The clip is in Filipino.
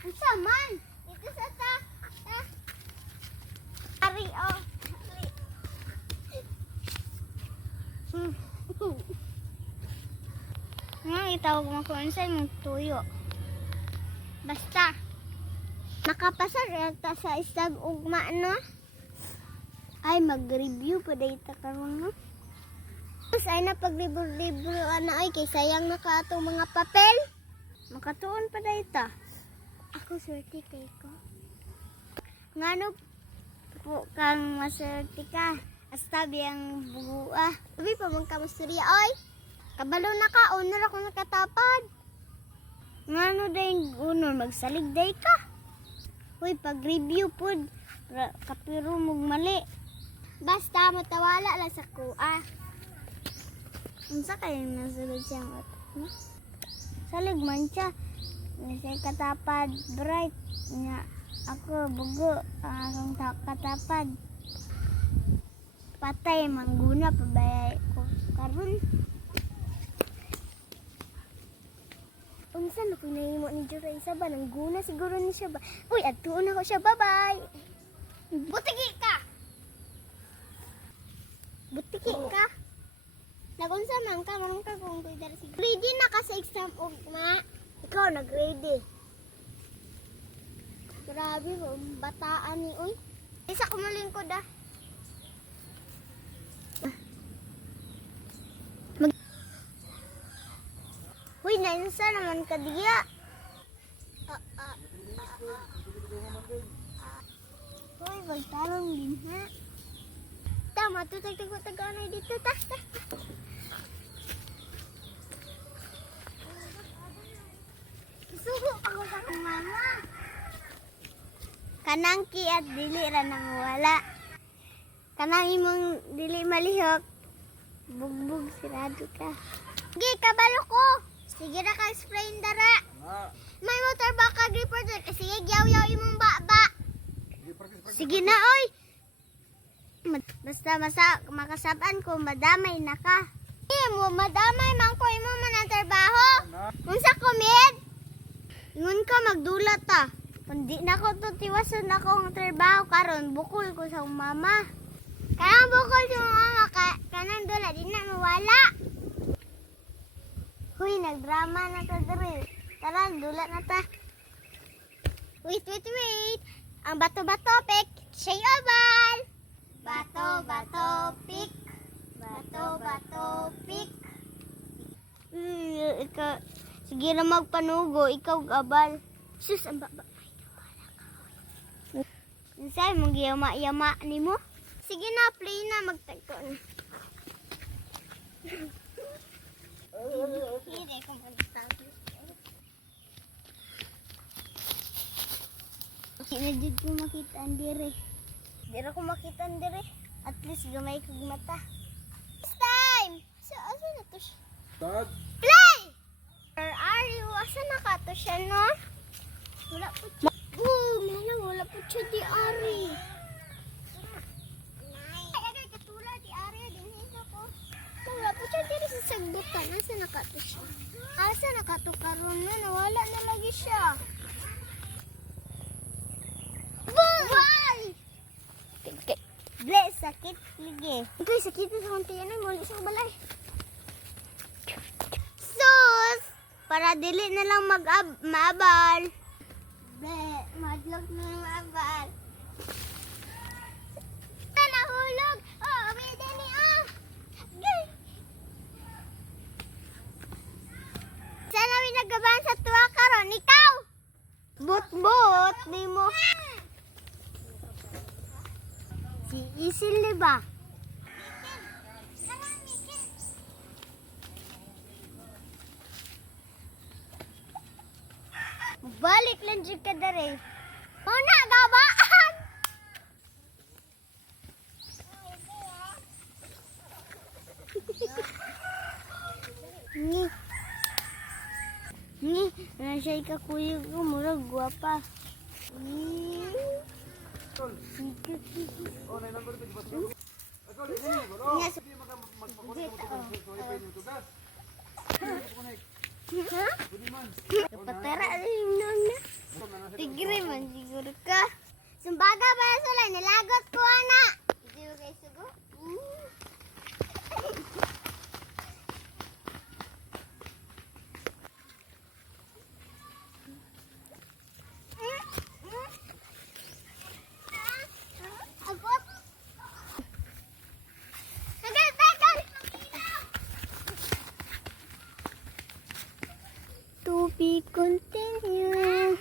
Unsa man? Ito sa ta. Ari oh. Itawag mo kung unsay mong tuyo. Basta makapasar ta sa istag ugma no. Ay mag-review pa dayta karon no. Tapos ay na paglibro-libro ana ay kay sayang na ka atong mga papel. Makatuon pa dayta. Ako swerte kay ko. Ngano po kang maswerte ka. Hasta biyang buwa. Sabi pa mong kamusturya oy. Kabalo na ka, honor ako nakatapad. Ngano dayong honor, magsalig day ka. Uy, pag-review po, kapiro mong mali. Basta matawala lang sa kuha. Unsa kayong nasulod siyang ato? Salig man siya. Nasa'y katapad, bright. Nga, ako, bugo, ang akong katapad. Patay, mangguna, pabayay ko. Karon. Unsa na kung nahimo ni Jura isa ba? Nangguna siguro ni siya ba? Uy, adtuon ako siya. Bye-bye! Butiki ka! Butiki ka? Nagunsa man ka? Manong ka kung kuidar siguro. Ready na ka sa exam ugma? Ikaw nag-ready. Grabe mo, bataan ni uy. Isa kumalingkod ah. Uy, nainsa naman ka diya. Uy, magtarong din ha. Tama, tutag-tag-taganay dito. Tas. Sugo ako sa mama. Kanang at dili ra nang wala. Kanang imong dili malihok. Bugbog sirado ka. Sige, kabalo ko. Sige na ka-explain dara. May motor ba ka reporter? Sige, yaw-yaw imong baba. Sige na, oy. Basta makasaban ko, madamay na ka. Mo, madamay man ko imo man ang trabaho. Unsa komit? Ingon ka magdulat ta. Kundi na ko to tiwason na ko ang trabaho karon bukol ko sa mama. Kanang bukol sa mama kanang dula di na mawala. Huy, nagdrama na ta diri. Tara, dulat na ta. Wait. Ang bato-bato pick. Shay oval. Bato-bato pick. Bato-bato pick. Ikaw, sige na magpanugo. Ikaw gabal. Sus, ang baba. Saan mong yama-yama ni mo? Sige na, play na. Magtagko na. Hindi ko magtago. Sinadid ko makita ang dire. Dira ko makita ang dire. At least gamay kong mata. It's time! Asa na to siya? Dad? Play! Where are you? Asa na ka to siya, no? Wala po siya. Wala po siya di Ari. Katulad di Ari. Dinhin ako. Wala po siya diri sa sagbutan. Asa na ka to siya? Asa na ka to karon na? Nawala na lagi siya. Why? Bless, sakit. Sige. Okay, sakit na sa konti yan. Muli sa balay. Sus! Para dili na lang maabal. Madlog na maabal. Nahulog. Oh, pwede ni Sana winagabahan sa tuwa karon. Ikaw! Bot-bot, di mo. Si Isil, diba? Balik lang dyan ka dari. Mana, gabaan! Ni, nasa ikakuyo ko, murag guwapa. Patara yung nang na. Guru ka. Sumbaga ba sila nilagot ko ana. Hindi mo guys sugo. Agot. To be continued.